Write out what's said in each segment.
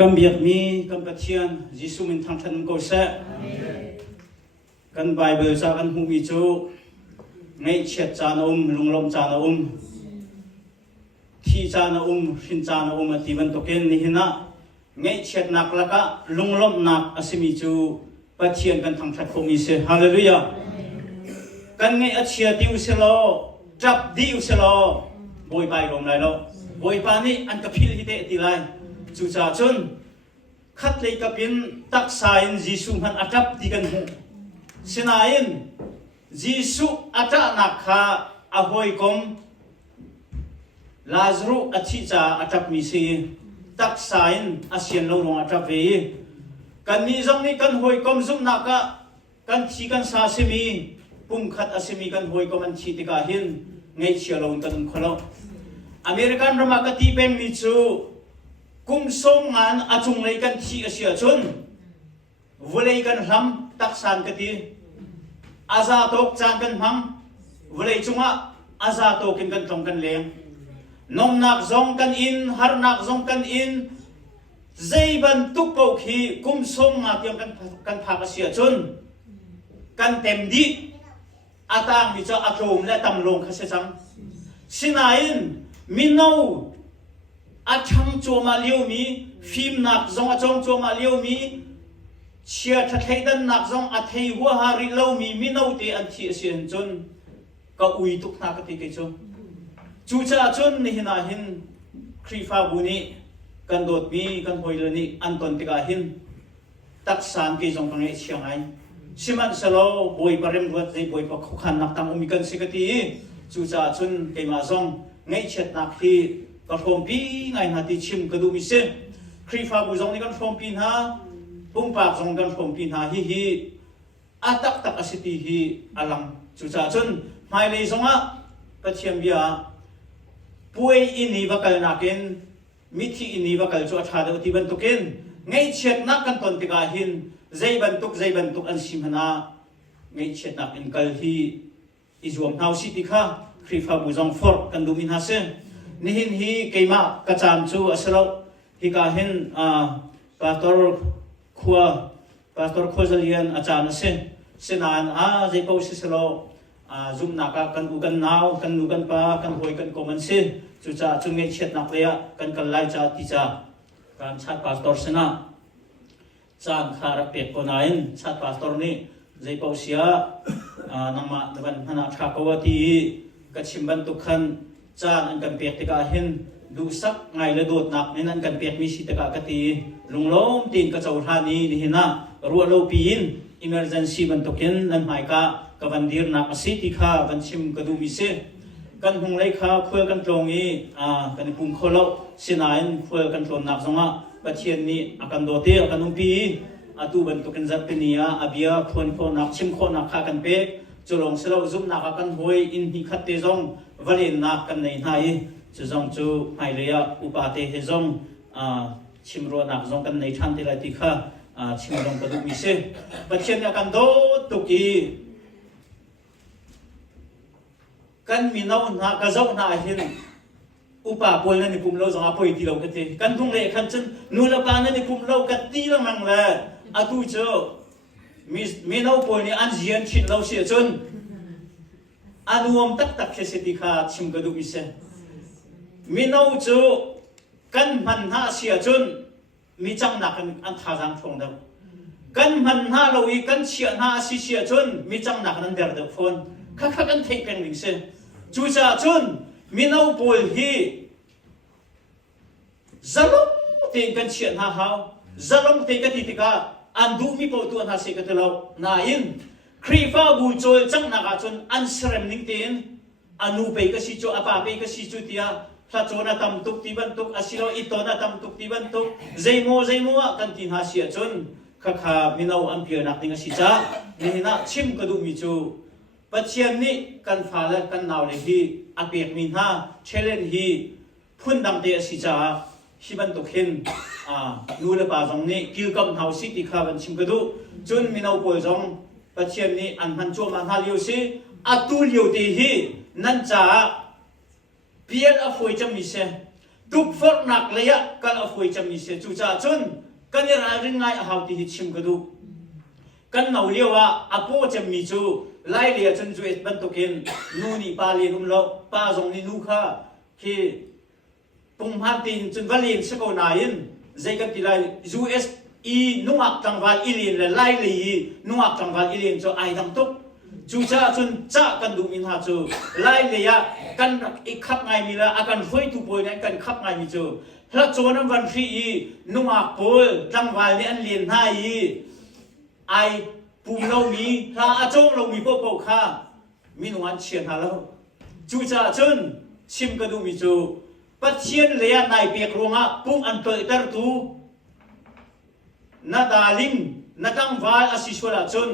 Kam biak mi kam pathian Jisu min thang than ko sa kan Bible sa kan hu mi chu ngai chet cha na lunglom cha na thi cha na hin cha na ati ban to ken ni hina ngai chet nak laka lunglom nak asimi chu pathian kan thang that ko mi se hallelujah kan ngai achia tiu se lo trap diu se lo boi bai rom lai lo boi pa ni an ka phil hi te ti lai chu cha chun khát lấy cái biến tác sai Giêsu han atap đi gần hu sinain Giêsu ata nakha ahoi kom Lazarus achi cha atap mi si tác sai asian lo rong atap ve kan ni jong ni kan hoi kom zum naka kan chi kan sa simi pum khat asimi kan hoi kom an chi ti ka hin ngai chia lo kan kholo American rama ka ti pen mi chu kum song ngan achung lei kan thi asia chun volei kan hlam tak san ka ti aza tok chan kan ham volei chunga aza to kin kan tong kan leng nom nak zong kan in har nak zong kan in zai ban tuk ko khi kum song nga tiam kan pha asia chun kan tem di atang mi cha atlom la tam long kha se chang sinain minau achang choma liu mi phim nak zong achong choma liu mi chia thathei dan nak zong athei wa hari lo mi minau te an thi asian chun ka ui tuk na ka ti ke chu chu cha chun ni hina hin khrifa buni kan dot mi kan hoile ni an ton ti ka hin tak san ke zong pangai chiang ai siman salo boi parem wat dei boi pa khan nak tam umi kan sikati chu cha chun ke ma zong ngai chet nak hi ka phong pi ngai na ti chim ka du mi se khrifa bu zong ni kan phong pi na pung pa zong kan phong pi na hi atak tak asiti hi alang chu cha chun mai le zonga pathiam bia puai ini bakal nakin mithi ini bakal chu atha de ti ban to ken ngai chet na kan ton ti ka hin zai ban tuk an sim hana ngai chet na in kal hi izuam nau si ti kha khrifa bu zong for kan du min ha se nihin hi keima kachan chu asalo hi ka hin pastor khozalian achan se senan jai ko se salo zum naka kan ugan naw kan ugan pa kan hoi kan common se chu cha chu nge chet nak le kan kan lai cha ti cha kan chat pastor sena chan khara pek ko nain chat pastor ni jai ko sia nangma daban hana tha ko ti ka chimban tu khan chan an kan pek tika hin du sak ngai le dot nak nen an kan pek mi si taka ka ti lunglom tin ka chau tha ni hina ru lo pin emergency ban to ken nan mai ka kavandir na asi ti kha van chim ka du mi se kan hung lai kha khol kan tlong i kan pum kholo sinain khol kan tlon nak zonga pathian ni akan dote akan umpi atu ban to ken zat penia abia khon kho nak chim kho nak kha kan pek cholong selo zum nak kan hoi in hi khat te zong valen nak kan nei nai chu zong chu hai leya upate he zong chimro nak zong kan nei than te la ti kha chimrong ka du mi se pathian akan do tuki kan minau na ka zau na hin upa pol na ni pum lo zong apoi ti lo ka te kan thung le khan chen nu la pa na ni pum lo ka ti la mang la atu cho minau pol ni an jian chin lo se chun anuam tak se ti kha chim ka du mi se minau chu kan man ha sia chun mi chang na kan an tha jang thong da kan man ha lo i kan sia na si sia chun mi chang na kan der da phone kha kan thei peng ling se chu cha chun minau pol hi zalom te kan sia na hao zalom te ka ti ka an du mi po tu an ha se ka telo na in khrifa bu chol chang na ka chun an srem ning ten anu pe ka si chu apa pe ka si chu tia pha chona tam tuk ti ban tuk asilo itona tam tuk ti ban tuk zeimo kan tin ha sia chun kha minau an pia nak ning si cha ni na chim ka du mi chu pathian ni kan pha la kan naw le hi apek min ha chelen hi phun dam te si cha hi ban tuk hin nu le pa jong ni kil kam hau si ti kha ban chim ka du chun minau pol jong pathian ni an han chu man ha liu si atu liu te hi nan cha pian a foi cham mi se ตุกฟอร์นักเลยอะกันเอาคุยจำนิเสียจูจ่าจนกันยังอะไรง่ายหาวที่ชิมกระดูกันเหนาเลี้ยวว่าอโปจำมีจูไล่เลียจนจูเอ็ดบันตุกินนู่นี่ปาเลียนุ่มแล้วปาจงนี่นู่ค่ะที่ปุ่มฮันตินจนวาลีนสกอนายินใจกันที่ไรจูเอสอีนุ่งอักตังวาลอิลินและไล่ลีนุ่งอักตังวาลอิลินจูไอดังตุกจูจ่าจนจ่ากันดูมินหาจูไล่เลียกันอีกขับไงมีละอาการไฟทุบป่วยเนี่ยกันขับไงมีจูพระโจนั้นวันฟรีนุ่งอักปูตังวาลเนี่ยอันเลียนให้ไอปุ่มเรามีพระอาจงเรามีพวกพวกข้ามีนุ่งอันเชียนหาเราจูจ่าจนชิมกันดูมีจูปัจเจียนเลียนายเปียกรงอ่ะปุ่มอันเปิดตรตูนาดาลิงนาตังวาลอาศิชวราจน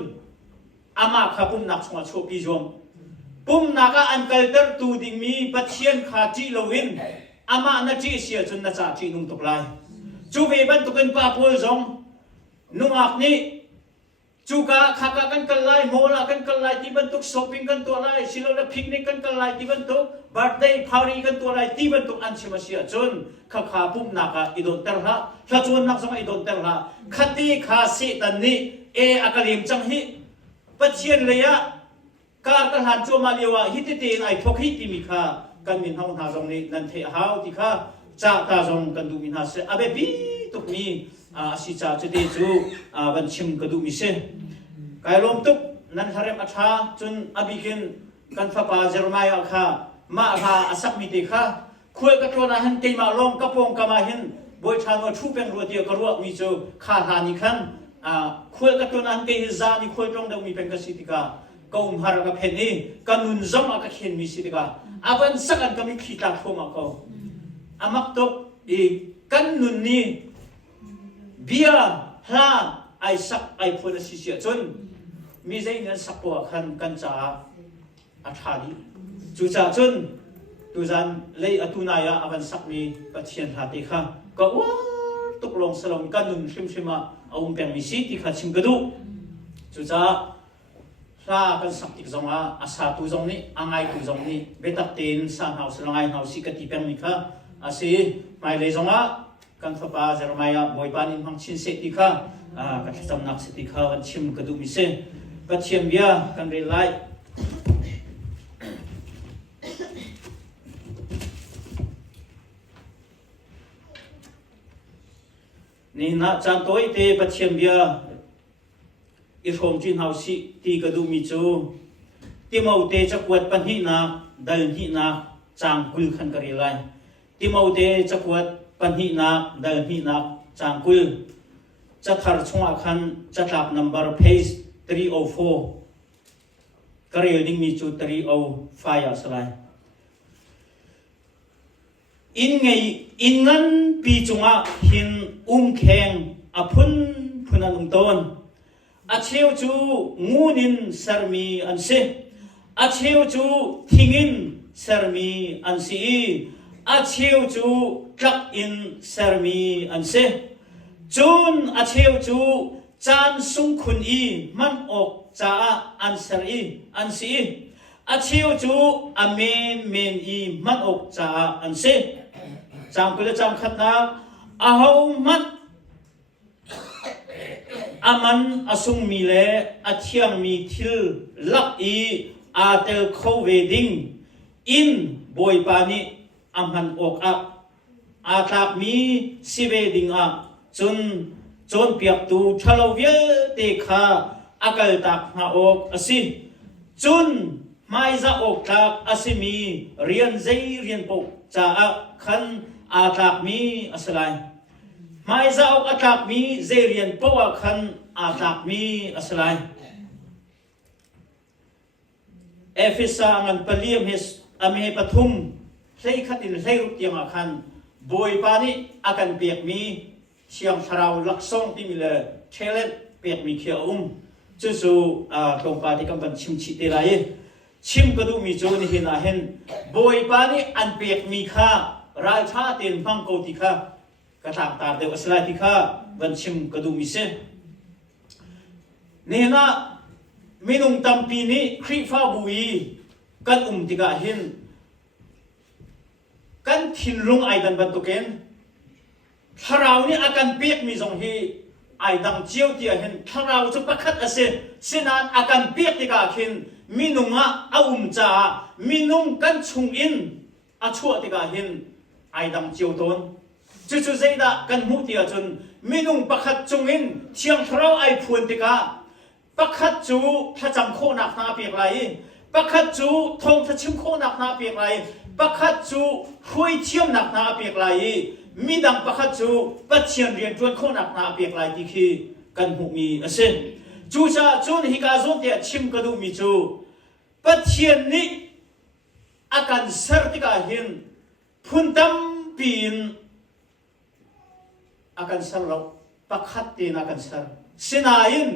อามาข้าปุ่มนักสมาชิกพิจมปุ่มนักอันเปิดตรตูดิ่งมีปัจเจียนขาจีโลวินอามานาจีเสียจนนาจ่าจีนุ่งตกลายจูเวบันตุกันป้าพูดจงนุ่งอักนี้จูกะข้ากันกันไล่โมลากันกันไล่ที่บรรทุกช้อปปิ้งกันตัวไล่สิโลและพิกนิกกันกันไล่ที่บรรทุกบาร์เดย์พารีกันตัวไล่ที่บรรทุกอันชิมาเสียจนข้าปุ่มนักอิดอนเตอร์ละข้าจวนนักสมัยอิดอนเตอร์ละขัดที่ข้าสิตันนี้อากาลิมจังฮิปัจเจียนเลยะการกันหันจูมาเลียวฮิตตีนไอทกฮิติมิข้ากันมินเฮาหน้าจงนี้นันเทหาวที่ข้าจากตาจงกันดูมินหาเสอเบบีตุกมีสิจ่าจะได้จูวันชิมกันดูมิเสกายลมตุกนั้นฮาร์เรมอัชาจนอบิกินกันฟ้าป่าเจรมายาข้ามาหาอาศักมิติข้าคุยกับตัวนั้นเกยมาลงกระพงกมาหินบอยชานว่าชูเป็นรัวเดียวกรัวมีจูข้าหานิคันคุยกับตัวนั้นเกยฮิซานิคุยตรงเดียวมีเป็นกสิทธิกาก็ฮาร์กับเพนนี่กันนุนจำกับเห็นมีสิทธิกาอาบันสักอันก็มีขีดตาโฟมาเขาอามักตุกอีกันนุนนี่เบียฮาไอสักไอพูนสิเสียจนมีใจนั้นสักตัวคันกันจ่าอัฐาดีจูจ่าจนตูจันเลยอตุนายาอวันสักมีปัจเจียนหาติค่ะก็ว่าตกลงสลงกันนุนชิมชิมาเอาอุ้มเป็นมิสิติค่ะชิมกระดูจูจ่าลากันสักติกจงอาสาตูจงนี้อ่างไอตูจงนี้เบตักเตนสานเฮาสลงไอเฮาสิกติเป็นมิค่ะอาศัยไม่เลยจงกันฟ้าป่าเจรมายาบอยปานินพังชินเสติค่ะกันจำนักเสติค่ะวันชิมกระดูมิเซปัจเจียนเบียกันเรียนไล่นี่นะจันตัวเตปัจเจียนเบียอีชมจินเฮาสิตีกระดูมิจูที่มาอุเตจะกวดปัญหินาดัลหินาจางกุลขันกรีไลที่มาอุเตจะกวดปัญหินาดัลหินาจางกุลจะทาร์ชงอาคันจะตับ number page 304กรีลดิ้งมิจู305สไลอินไงอินงั้นปีจงหินแข็งอพุนพุนันต้นอาเชียวจูงูนินสารมีอันเซอาเชียวจูทิงินสารมีอันซีอาเชียวจูจักอินสารมีอันเซจูนอาเชียวจูจานสุงคุณมันออกจ้าอันสารีอันซีอาเชียวจูอเมนมันออกจ้าอันเซจางกุลจางขัดนาอาหงมัดอามันอาสุงมีเลอาเทียงมีทิลลักอาเตลโคเวดิงอินบอยปานีอามันออกอาตากมีสิเวดิงจนเปียกตูชะลเวเตคาอากาลตักหาออกอสิจนไม่จะออกตักอสิมีเรียนใจเรียนปกจะขันอาตากมีอสไลไม่จะออกอาตากมีใจเรียนปกขันอาตากมีอสไลเอฟิสางันเปลี่ยมเฮสอเมปทุมใช้ขัดินใช้รุกยังอาคันบอยปานีอากันเปียกมีเชียงทราวลักซ่องที่มีเลยเชลเลตเปียกมีเขียวจู่ๆตรงปาที่กำลังชิมชิเตไลชิมก็ดูมีโจนี่เห็นเห็นบอยปานีอันเปียกมีค่ารายชาตินฟังโกติค่ากระถางตาเดียวสลายที่ค่าวันชิมก็ดูมีเสนี่นะมีนุ่งตำปีนี้ครีฟ้าบุยกันติกาเห็น กันถิ่นลุงไอดันบันตุเกนถ้าเรานี่อาการเปียกมีทรงฮีไอดังเจียวเตียเห็นถ้าเราจะประคัดอาเซเสนานอาการเปียกที่กาเห็นมีนุ่งอ่ะอาจ่ามีนุ่งกันชุงอินอาชั่วที่กาเห็นไอดังเจียวตนจู่ๆใจดะกันหูเตียจนมีนุ่งประคัดชุงอินเชียงเท้าไอพวนที่กาประคัดจูถ้าจำโคหนักนาเปียกไรประคัดจูทงถ้าชิมโคหนักนาเปียกไรประคัดจูคุยเทียมหนักนาเปียกไรมีดังประคัดจูปัจเจียนเรียนจวนโคหนักนาเปียกไรที่คือกันหูมีเช่นจูจะจนฮิกาโซเตียชิมกระดูมีจูปัจเจียนนี้อาการเสร์ติกาหินพุ่นตั้มปีนอาการเสร์เราประคัดตีนอาการเสร์สินายิน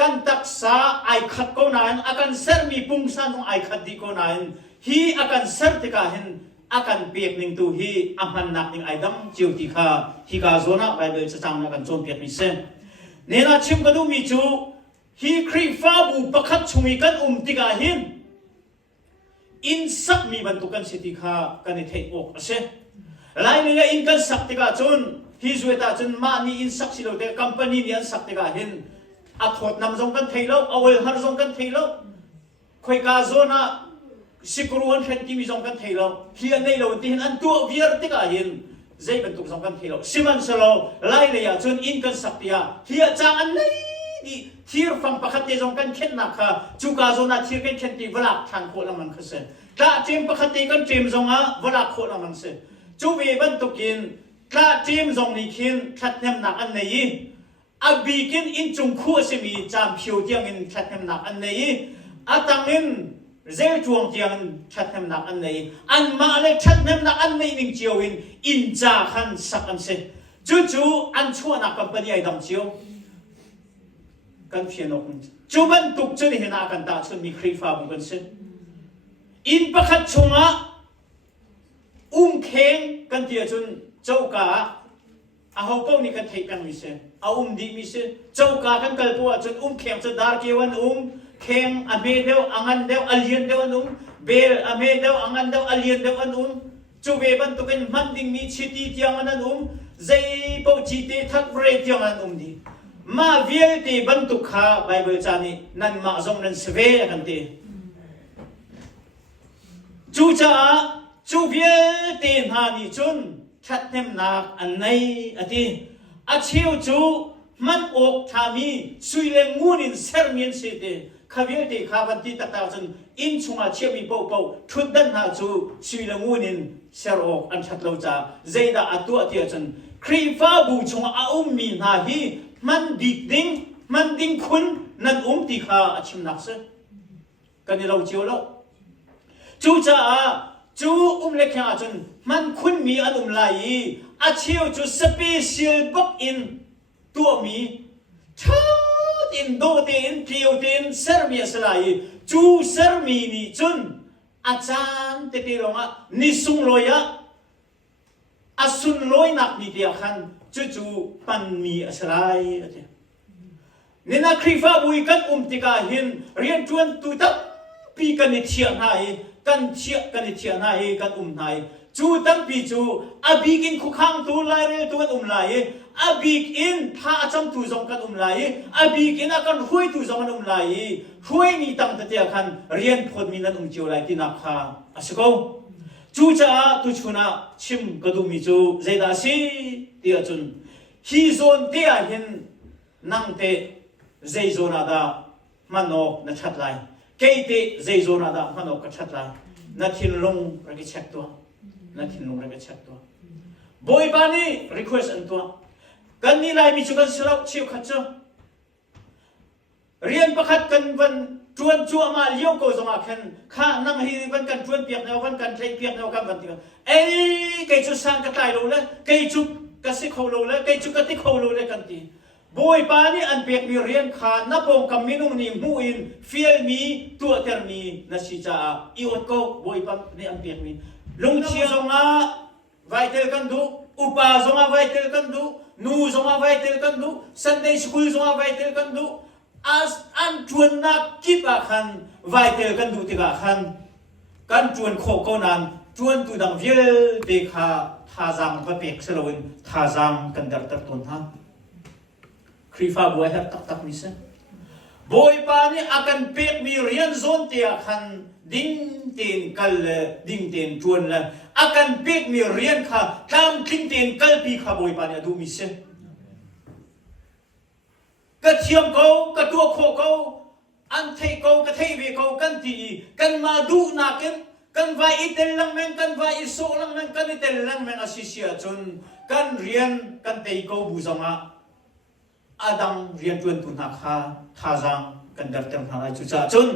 กันตักษาไอขัดก็นานอาการเสร์มีปุ่งสันของไอขัดดีก็นานฮีอาการเสร์ติกาหินอาการเปียกหนึ่งตัวฮีอามันนักหนึ่งไอดัมจิวติคาฮิกาโซนะไบเบิลจะจำอาการโจมเปียกมิเซนเนน่าชิมกระดูมีจูฮีครีฟ้าบูประคัดชุมีกันติกาหินอินสักมีบรรทุกันสิติคากันเทออกเช่หลายเนี่ยอินกันสักติกาจนฮิจวยตาจนมานี่อินสักสิโลเตคัมปานีนี่อันสักติกาหินอัฐดนำจงกันเทโลเอาเวลฮาร์จงกันเทโลคอยกาโซนะสิกรุวันเห็นที่มีจงกันเทโลเฮียในโลที่เห็นอันตัววิร์ติกาหินใจบรรทุกจงกันเทโลสิมันสโลหลายเนี่ยจนอินกันสักติยาเฮียจางอันไหนทีร์ฟังประคัตเตจงกันเข็นนักค่ะจูกาโซนาทีร์กันเข็นตีเวลาทางโคละมันคือเสกล้าเจมประคัตเตกันเจมจงอ่ะเวลาโคละมันเสจูเวบันตุกินกล้าเจมจงนี่ขินขัดเนมหนักอันไหนอาบีกินอินจงคู่สิมีจามผิวเตียงอินขัดเนมหนักอันไหนอาตังอินเจ้าจวงเตียงขัดเนมหนักอันไหนอันมาเลยขัดเนมหนักอันไหนนิ่งเจียวอินจ่าขันสักอันเสจู่ๆอันชั่วนักกับปนิยดังเจียวกันเพียนอกจูบันตุกจนเห็นอากันตาจนมีครีฟ้าบุกันเสอินประคัดชงะเข่งกันเดียจนเจ้ากาอาเขาเป้านี่กันเทกันมิเสเอาดีมิเสเจ้ากากันกัลปัวจนเข่งจนดาร์เกวันเข่งอเมเดวอังันเดวอเลียนเดวันเบลอเมเดวอังันเดวอเลียนเดวันจูเวบันตุกันมันดิ่งมีชิตีเตียงอันนั้นใจเป้าจีเตทักเรเตียงอันดีมาเวียตีบรรทุกขาไบเบิลจานี่นั่นมาจงนั่นสเวกันตีจูจ้าจูเวียตีนานี่จุนชัดเต็มนักอันไหนอะทีอาเชียวจูมันอกทามีสุยเลงูนินเซอร์เมียนเสดข้าเวียตีข้าวันที่ตักตาจนอินชงอาเชียวมีเป่าเป่าทุดดันหาจูสุยเลงูนินเซอร์อกอันชัดเราจ้าใจดาอัตัวเตียจนครีฟ้าบูชงอามีนาฮีมันดิ่งคุณนั่นติขาชิมนักเสกันนี่เราเจียวแล้วจูจ้าจูเล็กยังจนมันคุณมีอันไหลอาเชียวจูสเปเชียลบ็อกอินตัวมีชัดอินโดเตนพิวเตนเซอร์มีสลายจูเซอร์มีนี่จนอาจารย์เตติลงอ่ะนิสุงลอยอ่ะอาสุนลอยนักมีเดียขันจู่ปันมีอะไรนี่นักครีฟ้าบุยกันติกาหินเรียนชวนตุตับปีกันนิเทียนให้กันเทียกันนิเทียนให้กันให้จู่ตั้งปีจู่อาบีกินคุกขังตัวไล่เรื่องตัวไล่อาบีกินท่าจำตัวจงกันไล่อาบีกินอาการห้วยตัวจงกันไล่ห้วยมีตั้งแต่เดียขันเรียนพอดมีนั่นเจียวไล่ที่นักข่าอาศัยจู่จ้าตุชนะชิมกระดูมีจู่ใจดาสีเดียจุนฮีโซนเตียเห็นนั่งเตะใจโซนาดามันออกนัดชัดไลเกยเตะใจโซนาดามันออกกัชัดไลนัดทินลงรักเช็คตัวนัดทินลงรักเช็คตัวบอยปานีรีเควสอันตัวกันนี่ไลมีจุกันสลับชิวขัดเจ้าเรียนประคัดกันวันจวนจัวมาเลี้ยวโกสมาเข็นข้านั่งให้วันกันจวนเปียกแนววันกันใช้เปียกแนวกันวันที่เอ้เกยจุสังกตายลงเลยเกยจุกสิโคโลเลยเกยจุกติโคโลเลยกันทีบอยปานี่อันเปียกมีเรียนขานับปงกับมินุงนี่มูอินฟิลมีตัวเทอร์มีนัชิจาอีอดโกบอยปานี่อันเปียกมีลุงเชียงอ่ะไวเทลกันดูอุปาจงอ่ะไวเทลกันดูนูจงอ่ะไวเทลกันดูซันเดย์สคูลจงอ่ะไวเทลกันดูอันจวนนักกิบอาคันไวเทลกันดูติกาคันกันจวนโคโกนัน จวนตูดังเวลเบคาท่าจังพระเปกเสลวินท่าจังกันดัดตัดต้นฮะครีฟ้าบัวเฮตักตักมิเซบอยปานี่อากันเปกมีเรียนโซนเตียขันดิ้งเตียนกัลดิ้งเตียนจวนละอากันเปกมีเรียนค่ะตามทิ้งเตียนกัลปีค่ะบอยปานี่ดูมิเซกระเทียมเขากระตัวโคเขาอันเทเขากระเทเวเขากันตีกันมาดูนักกันว่าอิตลังแมงกันว่าอิโซลังแมงกันอิตลังแมงอาศิเซียจนกันเรียนกันเตยเขาบูจงอาดังเรียนจวนตุนักฮาท่าจังกันดัดเต็มทางไอจุจ่าจน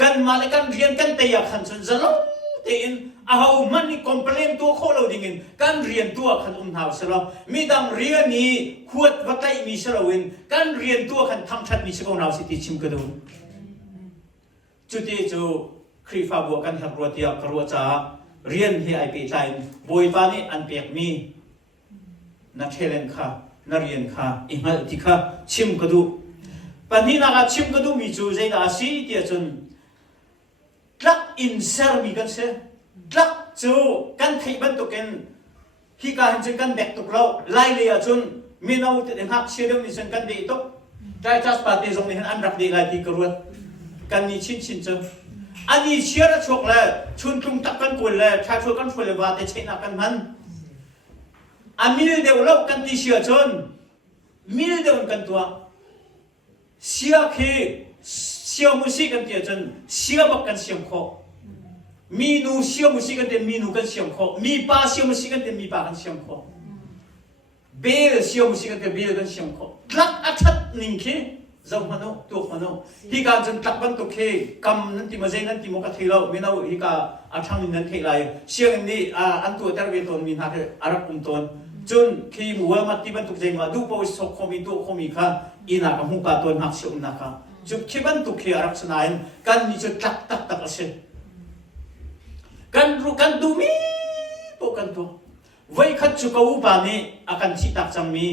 กันมาเลยกันเรียนกันเตยขันจนจะลงเตียนเอามันนี่คอมเพลนตัวโคเราดิ่งกันเรียนตัวขันหาวสละมีดังเรียนนี้ขวดวัดไตมีสละวินกันเรียนตัวขันทำชัดมีสกาวนาสิติชิมกระดูจุดที่จูครีฟ้าบัวกันหักรัวเตียกรัวจ่าเรียนให้ไอปีไลน์บอยปานี่อันเปียกมีนักเทเลนค่ะนักเรียนค่ะอิมาติค่ะชิมกระดูปัจจุบันชิมกระดูมีจูใจดาสีเตียจนลักอินเซอร์มีกันเสลักจูกันไทยบันตุกันฮิการเห็นจนกันเด็กตุกเราไล่เลยจนมีนาวติดหักเชื่อเรื่องนี้จนกันเด็กตุกได้จัสปาติจงนี้อันรักดีไล่ที่กรัวกันนี่ชินจนอันนี้เชื่อระชกเลยชุนตุงตักกันกุลเลยชาชกันฟุลเลยว่าแต่เช่นนักกันมันอามิลเดียวเรากันที่เชื่อจนมิลเดียวกันตัวเชื่อคือเชื่อมุสิกันที่จนเชื่อบักกันเชื่อมโคมีนูเชื่อมุสิกันที่มีนูกันเชื่อมโคมีป้าเชื่อมุสิกันที่มีป้ากันเชื่อมโคเบลเชื่อมุสิกันที่เบลกันเชื่อมโคลักอัดนิ่งคือเจ้าพนุตัวพนุที่การจนตักบันตุกคือกำนั้นที่มาเจนั้นที่มกที่เราไม่เอาที่การอัดช่างนั้นที่ไรเชื่อกันนี้อันตัวแต่ละเวทนมีหน้าที่อารักกุมตนจนที่มัวมาที่บันตุกใจมาดูพอสกคมีตัวคมีค่ะอินักหุ่นกาตัวนักเชื่อนักจุดที่บันตุกคืออารักษณะกันนี่จะตักเสียกันรู้กันดูมีตัวกันตัวไว้ขัดจุกอุปานีอาการที่ตักจำมี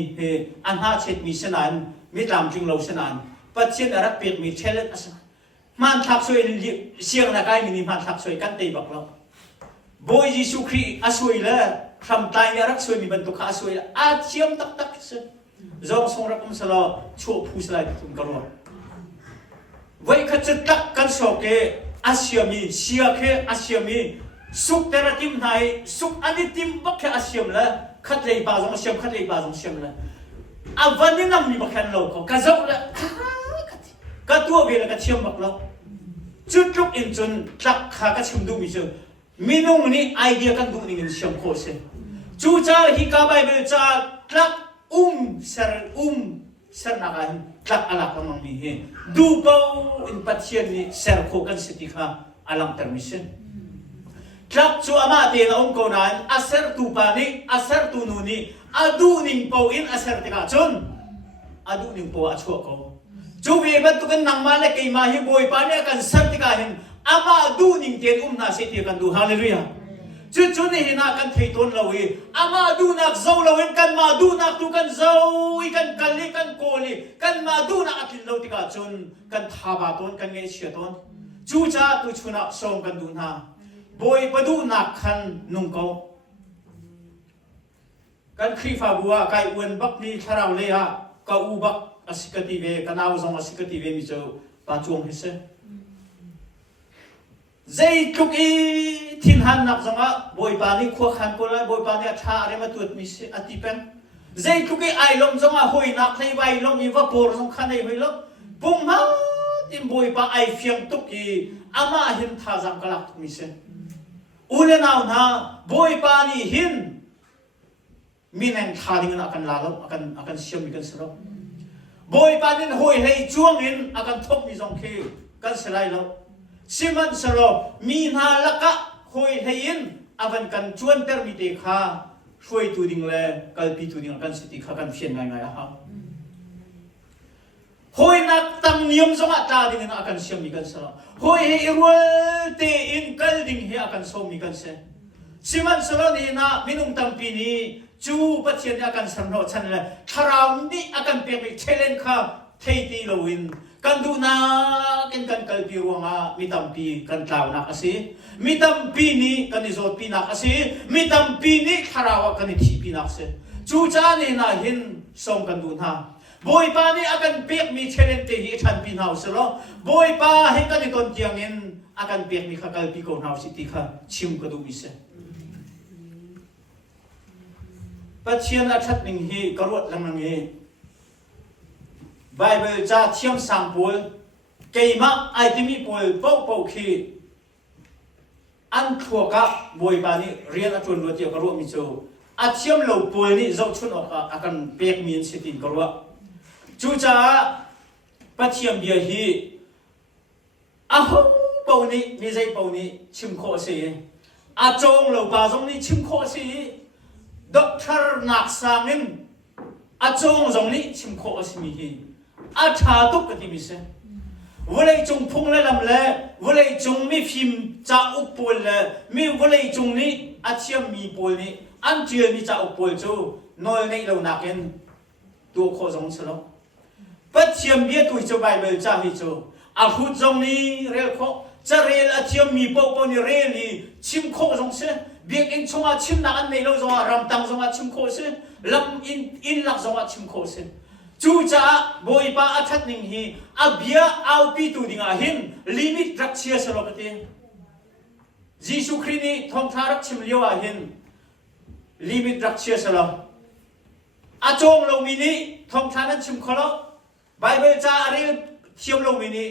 อันหาเช็ดมีเสนานมีตามจึงเราเสนานปัจเจกอารักเปียกมีเชลล์มันทักสวยเสียงนักไอ้มีมันทักสวยกันตีบักเราบอยยิสุครีอาสวยแล้วทำตายอารักสวยมีบรรทุกอาสวยแล้วอาเชียมตักเสียจงส่งรักมุสลาชั่วผู้สลายทุ่มกระโดดไว้ขัดจุดตักกันสอบเกอาเชียมีเชียเคอาเชียมีสุขแต่ละทีมไหนสุขอันนี้ทีมบักแค่อาเซียมละขัดเลยบาจงอาเซียมขัดเลยบาจงอาเซียมละอาวันนี้นั่งมีบักแค่เราก็กระจกละกระตัวเวลากระเชียมบักเราจุดลุกอินจนตักขากระเชียมดูมิเจอมีนุ่งนี่ไอเดียกันดูนี่เงินเชียมโคเซจูจ้าฮิกาไบเบิลจ้าตักเซอร์นักอันตักอะไรกันมั่งมีเฮดูเบาอินปัจเจียนี่เซอร์โคกันสติค่ะอลังเตอร์มิเซครับชัวมาเตียนองค์กรนั้นอาศัยตูปานีอาศัยตูนูนีอาดูนิงเปาอินอาศัยติกาจนอาดูนิงเปาอาชัวเขาจูเวบันตุกันนังมาเลกัยมาฮิบอยปานีกันสัรติกาเห็นอามาดูนิงเตียนนาเสตีกันดูฮาเลลูยาจุนี่เห็นกันเทตนเราเออามาดูนักเจ้าเราเห็นกันมาดูนักตุกันเจ้ากันกันลีกันโกลีกันมาดูนักอักินเราติกาจนกันทาบาตนกันเงยเชียตนจูจ้าตุชุนักส่งกันดูนาบอยประดูนักขันนุ่งเขากันครีฟ้าบัวไก่อวนบักนี่ทาราเลยฮะก็อุบักอสิกติเวกันเอาจงอสิกติเวมิเจ้าปาจวงเฮเซใจทุกอีทินหันนักจงอ่ะบอยปานี่ขวขันคนละบอยปานี่ท่าอะไรมาตัวมิเซอติเป็นใจทุกอีไอลมจงอ่ะหอยนักในใบลมอีว่าโปรจงขันในใบลมปุ่มมาติมบอยปาไอเฟียงทุกอีอามาเห็นท่าจังกลักมิเซอุเลนาวนาบอยปานีหินมีนังทาดิ่งอากันลาลอากันเชื่อมกันสลบบอยปานีหอยให้จ้วงหินอากันทบมีจงคีกันสลายแล้วซิมันสลบมีนาลักะหอยให้หินอากันกันจวนเตอร์มิเตค่าช่วยตัวดิ่งเลยกัลปีตัวดิ่งอากันสติขากันเฟียนง่ายๆฮะหอยนักตั้งนิยมสมัติตาดิ่งอากันเชื่อมกันสลบหอยให้รวยเตอินกัลดิ่งให้อากันส่งมีกันเสซิมันสลบนี่นะมินุงตั้งปีนี้จูปัจเจียนอากันสำรวจฉันเลยทาราวนี่อากันเปลี่ยนไปเชลเลนค่ะเทตีโลวิน kan du na kan kalpi ruanga mitampi kan tlaw na kasi mitampi ni kan izot pi na kasi mitampi ni kharawa kan thi pi na kasi chu cha ni na hin som kan du na boy pa ni akan pek mi chelen te hi than pi nau se lo boy pa he kan ton tiang in akan pek mi khakal pi ko nau si ti kha chim ka du mi se Pathian athat ning hi karot lang nang hi Bible cha thiam sang pol keima aitimi pol pau khi an thuaka boy ba ni rian atun ro ti karot mi cho a thiam lo pol ni zo chun oka akan pek min sitin karwa chu cha pathiam bia hi a ho pau ni mi zai pau ni chim kho se a chong lo ba zong ni chim kho se Doctor nak sangin a chong zong ni chim kho se mi hi a tha tuk ka ti mi se volei chung phung le lam le volei chung mi phim cha up pol le mi volei chung ni a thiam mi pol ni an chiel mi cha up pol chu nol nei lo naken tu kho zong chalo pat thiam bia tu chu Bible cha hi chu a hut zong ni rel kho cha rel a thiam mi po ni rel ni chim kho zong se biak in chunga chim na an nei lo zong ram tang zong a chim kho se lam in lak zong a chim kho se chu cha boy pa athat ning hi abia au pi tu dinga hin limit rak chia salo kate Jisu Christ ni thong tharak chim liwa hin limit rak chia salo a chong lo mi ni thong thanan chim kholo Bible cha aril thiam lo mi ni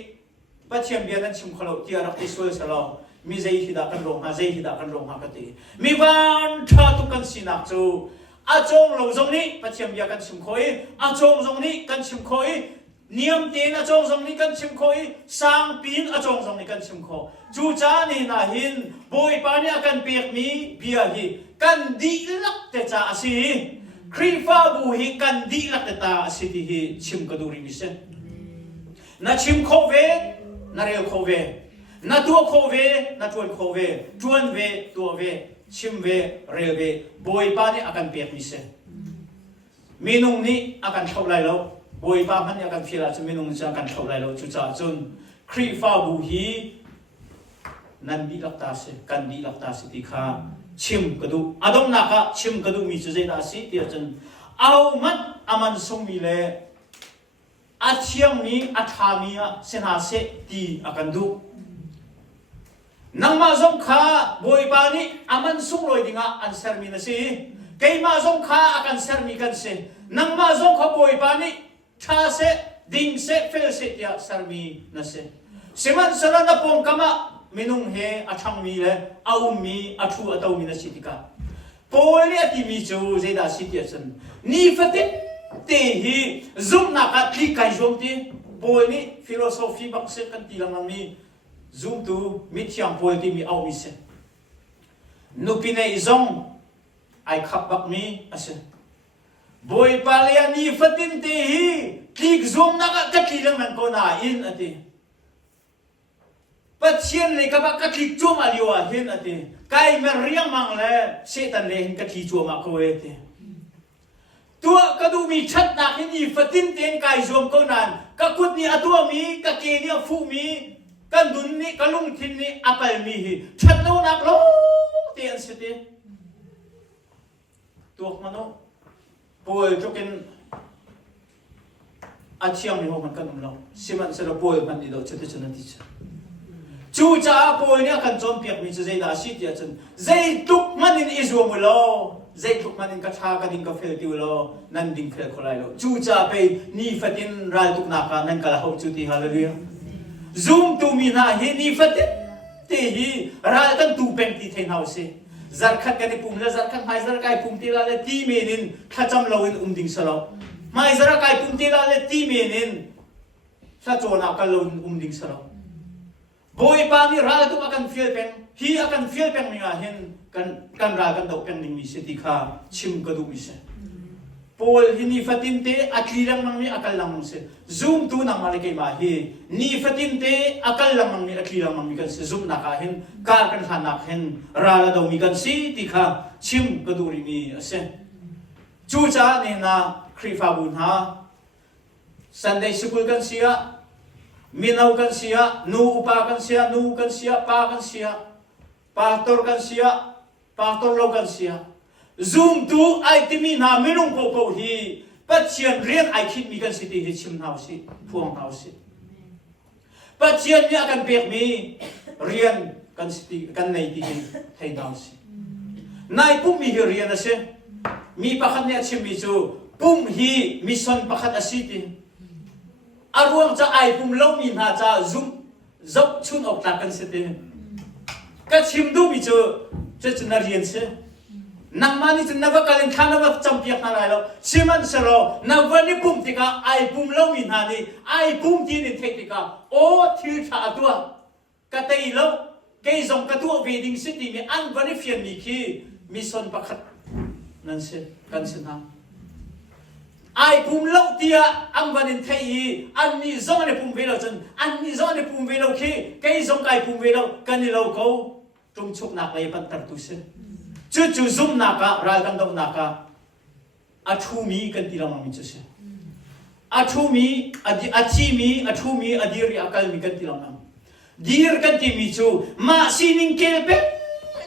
pa thiam bia nan chim kholo ti rak ti sul salo mi zai hi da kan rong ha zai hi da kan rong ha kate mi van tha tu kan sinak chu a chong lo zong ni pathiam bia kan chim khoi a chong zong ni kan chim khoi niam te na chong zong ni kan chim khoi sang pin a chong zong ni kan chim kho chu cha ni na hin boy pa ni akan pek mi bia hi kan di lak te cha asi krifa bu hi kan di lak te ta asi ti hi chim ka duri mi se na chim kho ve na rel kho ve na tu kho ve na tuan kho ve tuan ve tu ve chim ve rel ve boy pa ni akan pek mi se minung ni akan thau lai lo boy pa man akan phila chu minung cha akan thau lai lo chu cha chun khri fa bu hi nan bi lak ta se kan di lak ta se ti kha chim kadu adom na ka chim kadu mi chu zai da si ti chun au man aman song mi le a thiam mi a tha mi a sena se ti akan du nang ma zong kha boy pa ni aman sung loi dinga an ser mi na si kay ma zong kha akan ser mi kan se nang ma zong kha boy pa ni tha se ding se fel se ya ser mi na se seman sala na pong kama minung he athang mi le au mi athu atau mi na si tika poi ni ati mi chu ze da si ti chen ni fatin te hi zum na ka thi kai jom ti poi ni philosophy bak se kan ti lang mi zoom tu mit chiang pol ti mi au mi se nu pinai zong ai khap bak mi ase boy palia ni fatin te hi tik zoom na ka ti lang man ko na in ati pathian le ka ba ka ti chu ma liwa hin ati kai mer riang mang le setan le hin ka ti chu ma ko ete tua ka du mi chat na hin ni fatin ten kai zoom ko nan ka kut ni atua mi ka ke ni fu mi kan dun ni kalung thin ni apal mi hi chat lo nak lo tian se te tuak mano pol chokin achiang ni ho man kan lo siman se lo pol man ni do chete chana ti cha chu cha pol ni kan chom piak mi che zai da si tia chen zai tuk man in izo mo lo zai tuk man in ka tha ka ding ka fel ti lo nan ding fel kholai lo chu cha pe ni fatin ral tuk na ka nan ka ho chu ti hallelujah zoom tu mi na hi ni fatin te hi ral kan tu peng ti thein hau se zar khat ka ni pum la zar khat mai zar kai pum ti la le ti menin khacham lo in ding salo mai zar kai pum ti la le ti menin sa chona ka lo ding salo boy pa ni ral tu akan feel peng hi akan feel peng mi nga hin kan ra kan do peng ding mi se ti kha chim ka du mi se Paul hini fatinte atlilang mang mi akal lang se zoom tu nang malike ma hi ni fatinte akal lang mang mi atlilang mang mi kan se zoom nakahin ka kan hanakhin rala daw mi kan si tikha chim kaduri mi ase chucha ni na krifa bun ha Sunday school kan siya minaw kan siya, nu upa kan siya, nu kan siya, pa kan siya, pastor kan siya, pastor lo kan siya. Zoom tu ai timi na minung po hi, pathian rian ai khit mi kan siti hi chim nau si, puang nau si. Pathian ni akan pek mi rian kan siti kan nei ti hi thai nau si. Nai pum mi hi rian ase, mi pakhat ne chim mi chu pum hi mission pakhat asiti. Aruang cha ai pum lo mi na cha zoom zop chun ok ta kan siti. Ka chim du mi chu na rian se. Nang mani tu nava kalin khana va champiak na lai lo siman sero navani pum tika ai pum lo min hani ai pum ti ni thek tika o thil tha atua katai lo ke zong katu wedding city mi an vani fian mi ki mission pakhat nan se kan se na ai pum lo tia ang vanin thei an ni zong ne pum velo chen an ni zong ne pum velo ki ke zong kai pum velo kan ni lo ko tum chuk nak lai pan tar tu se chu zoom naka ra kan dong naka athu mi kan tilang mi chuse athu mi achi mi athu mi adiri akal mi kan tilang am dir kan ti mi chu ma sining kelpe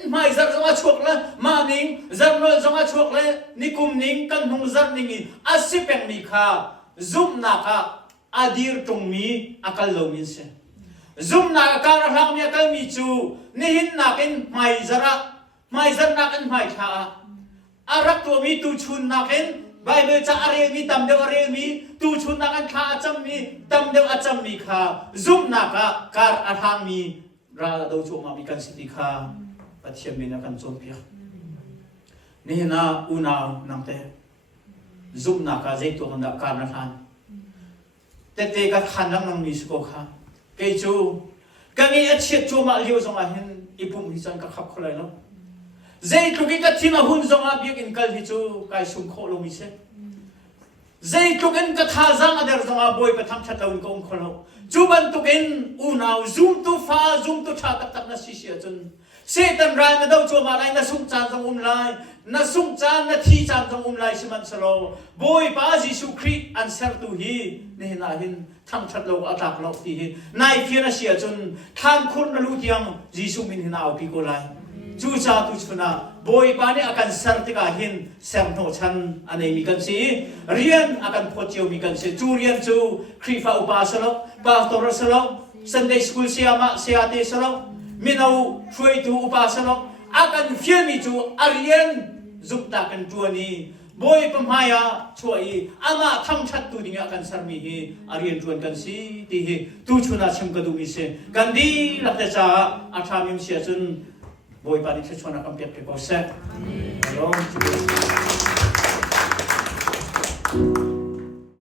mai zar zonga chok la ma ning zar no zonga chok le nikum ning kan hung zar ning asipeng mi kha zoom naka adir tung mi akal lo min se zoom naka ka ra mi akal mi chu nihin nakin mai zara mai zan nakan mai tha arak to mi tu chun nakin bible cha are mi tam de are mi tu chun nakan kha acham mi tam de acham mi kha zum naka kar athang mi ra do chu ma mi kan siti kha pathiam mi nakan chom pia ni na una namte zum naka jai to na kar na than te ka khan nang mi sko kha ke chu ka ngi a chet chu ma liu zong a hin ipum hi chan ka khap kholai lo zai tuki ka thina hun zonga biak in kal hi chu kai sum kho lo mi se zai tukin ka tha zang adar zonga boy pa tham thatau ko kholo chu ban tukin unau zoom tu fa zoom tu tha tak tak na si sia chun se tan rai na dau chu ma lai na sum chan jong lai na sum chan na thi chan jong lai siman salo boy pa jisu khri answer tu hi ne na hin tham thatau atak lo ti hi nai phia na sia chun than khun na lu tiang jisu min hin au pi ko lai chu cha tu chuna boy pa ni akan sartika hin sem no chan ane mi kan si rian akan photio mi kan si chu rian chu khrifa upasalo pastor salo sunday school siama siate salo minau throi tu upasalo akan fiel mi chu arian zupta kan tuani boy pamaya choi ama tham chat tu ding akan sarmi hi arian tuan kan si ti hi tu chuna chim ka du mi se gandi lakta cha athamim sia chun boy pa ni chona kam pek ko se. Amen.